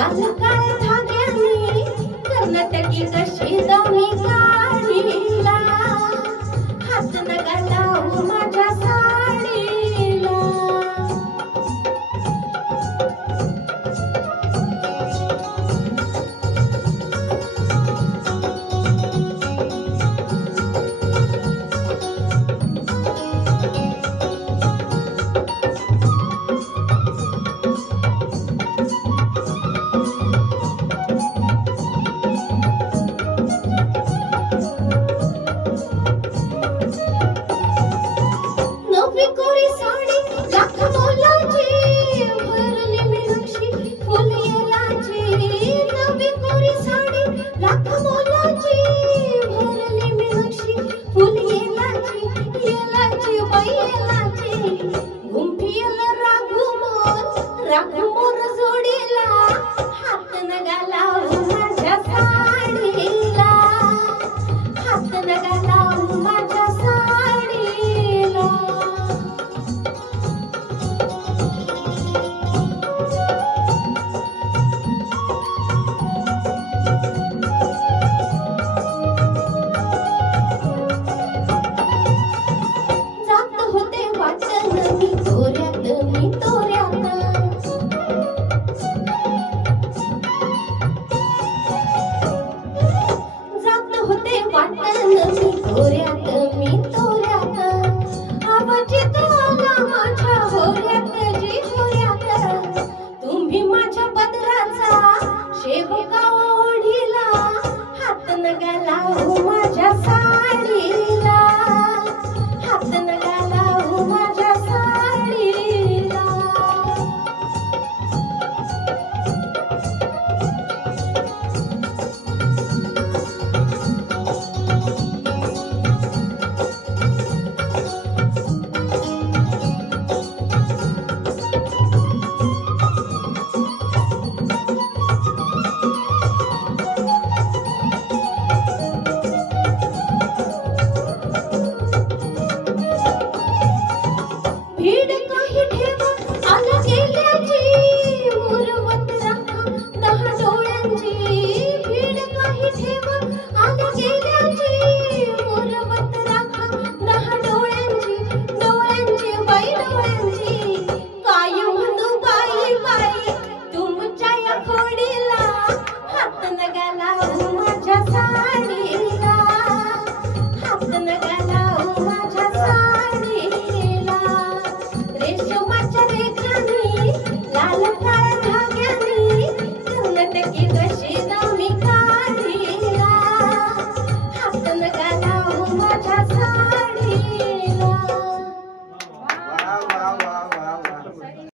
लाल काळ्या धाग्याने कर्नाटकी कशी दामी काढीला हात नका लावू माझ्या साडीला नवी कोरी साडी लाख मोलाची भरली मीनाक्षी फुल येलाची नवी कोरी साडी लाख मोलाची भरली मीनाक्षी फुल येलाची बाई येलाची गुंफियल राघू मोर जोडीला हात नगा लावू माझ्या साडीला हात नगा लावू माझ्या साडीला जात होते वाटण मी तोऱ्यात जात होते वाटण मी तोऱ्यात आवाजी तो आला माझ्या होऱ्यात जी होऱ्यात तुम्ही माझ्या बदलाचा शेवका ओढीला हात नगा लावू माझ्या साडीला हात नगा लावू माझ्या साडीला भीड